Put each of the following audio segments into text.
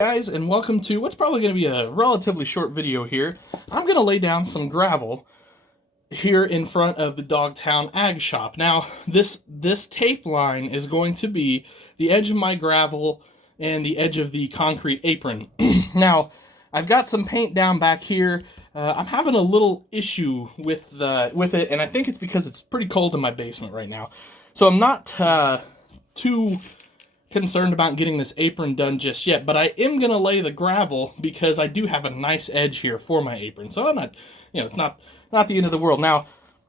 Guys, and welcome to what's probably going to be a relatively short video here. I'm going to lay down some gravel here in front of the Dogtown Ag Shop. Now, this tape line is going to be the edge of my gravel and the edge of the concrete apron. Now, I've got some paint down back here. I'm having a little issue with it, and I think it's because it's pretty cold in my basement right now. So I'm not too concerned about getting this apron done just yet, but I am going to lay the gravel because I do have a nice edge here for my apron. So I'm not, it's not the end of the world. Now,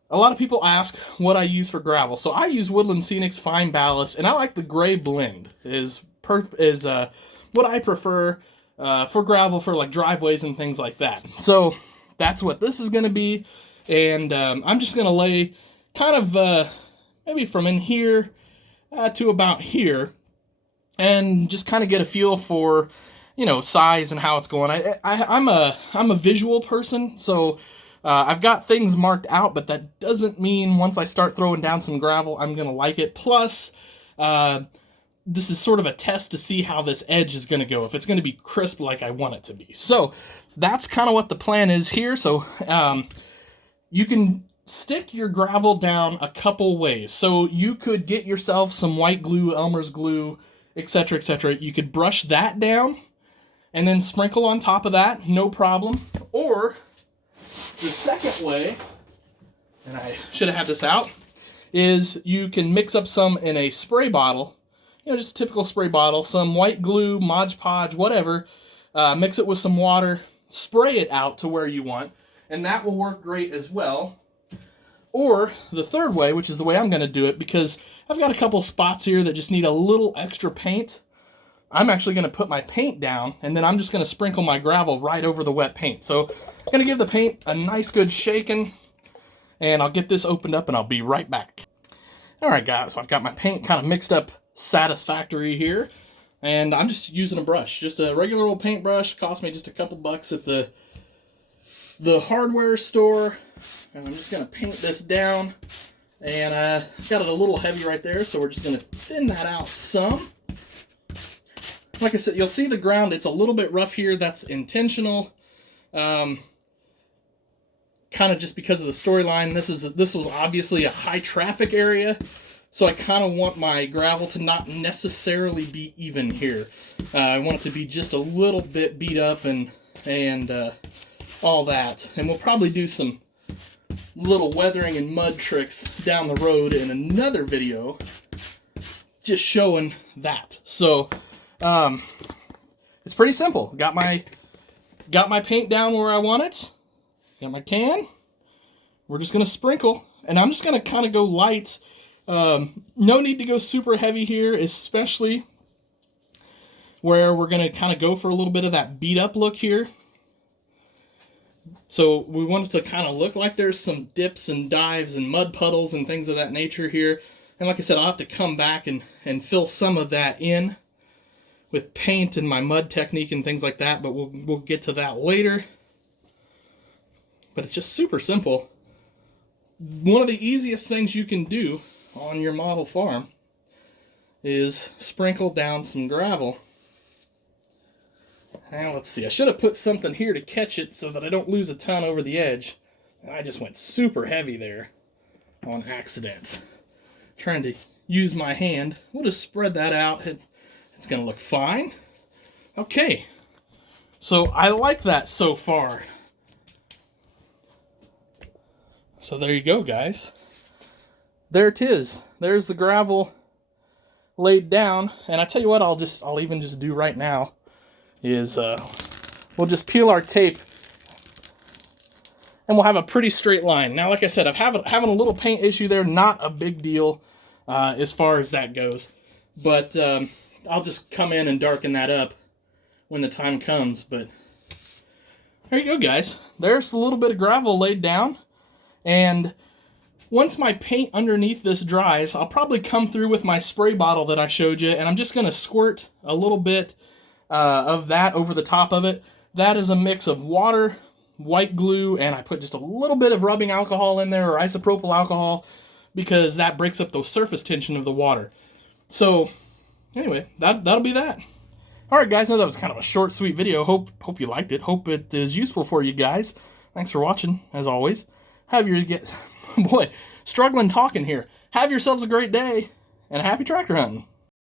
a lot of people ask what I use for gravel. So I use Woodland Scenics Fine Ballast, and I like the gray blend is what I prefer for gravel for like driveways and things like that. So that's what this is going to be, and I'm just going to lay kind of maybe from in here to about here, and just kind of get a feel for, size and how it's going. I'm a visual person, so I've got things marked out, but that doesn't mean once I start throwing down some gravel, I'm going to like it. Plus, this is sort of a test to see how this edge is going to go, if it's going to be crisp like I want it to be. So that's kind of what the plan is here. So you can stick your gravel down a couple ways. So you could get yourself some white glue, Elmer's glue, etc., etc. You could brush that down and then sprinkle on top of that, no problem. Or the second way, and I should have had this out, is you can mix up some in a spray bottle, just a typical spray bottle, some white glue, Mod Podge, whatever, mix it with some water, spray it out to where you want, and that will work great as well. Or the third way, which is the way I'm going to do it, because I've got a couple spots here that just need a little extra paint. I'm actually going to put my paint down, and then I'm just going to sprinkle my gravel right over the wet paint. So I'm going to give the paint a nice good shaking, and I'll get this opened up, and I'll be right back. All right, guys, so I've got my paint kind of mixed up satisfactory here, and I'm just using a brush, just a regular old paintbrush. Cost me just a couple bucks at the hardware store, and I'm just going to paint this down. And got it a little heavy right there, so we're just going to thin that out some. Like I said, you'll see the ground, it's a little bit rough here. That's intentional. Kind of just because of the storyline. This was obviously a high traffic area, so I kind of want my gravel to not necessarily be even here. I want it to be just a little bit beat up and all that. And we'll probably do some little weathering and mud tricks down the road in another video, just showing that. So it's pretty simple. Got my paint down where I want it. Got my can. We're just gonna sprinkle, and I'm just gonna kind of go light. No need to go super heavy here, especially where we're gonna kind of go for a little bit of that beat up look here. So we want it to kind of look like there's some dips and dives and mud puddles and things of that nature here. And like I said, I'll have to come back and fill some of that in with paint and my mud technique and things like that, but we'll get to that later. But it's just super simple. One of the easiest things you can do on your model farm is sprinkle down some gravel. Now, let's see. I should have put something here to catch it so that I don't lose a ton over the edge. I just went super heavy there on accident. Trying to use my hand. We'll just spread that out. It's going to look fine. Okay. So I like that so far. So there you go, guys. There it is. There's the gravel laid down. And I tell you what, I'll even just do right now is we'll just peel our tape, and we'll have a pretty straight line. Now, like I said, I'm having a little paint issue there. Not a big deal as far as that goes, but I'll just come in and darken that up when the time comes. But there you go, guys. There's a little bit of gravel laid down, and once my paint underneath this dries, I'll probably come through with my spray bottle that I showed you, and I'm just going to squirt a little bit of that over the top of it. That is a mix of water, white glue, and I put just a little bit of rubbing alcohol in there, or isopropyl alcohol, because that breaks up the surface tension of the water. So anyway, that'll be that. All right, guys, I know that was kind of a short, sweet video. Hope you liked it. Hope it is useful for you guys. Thanks for watching, as always. Have your boy struggling talking here. Have yourselves a great day and happy tractor hunting.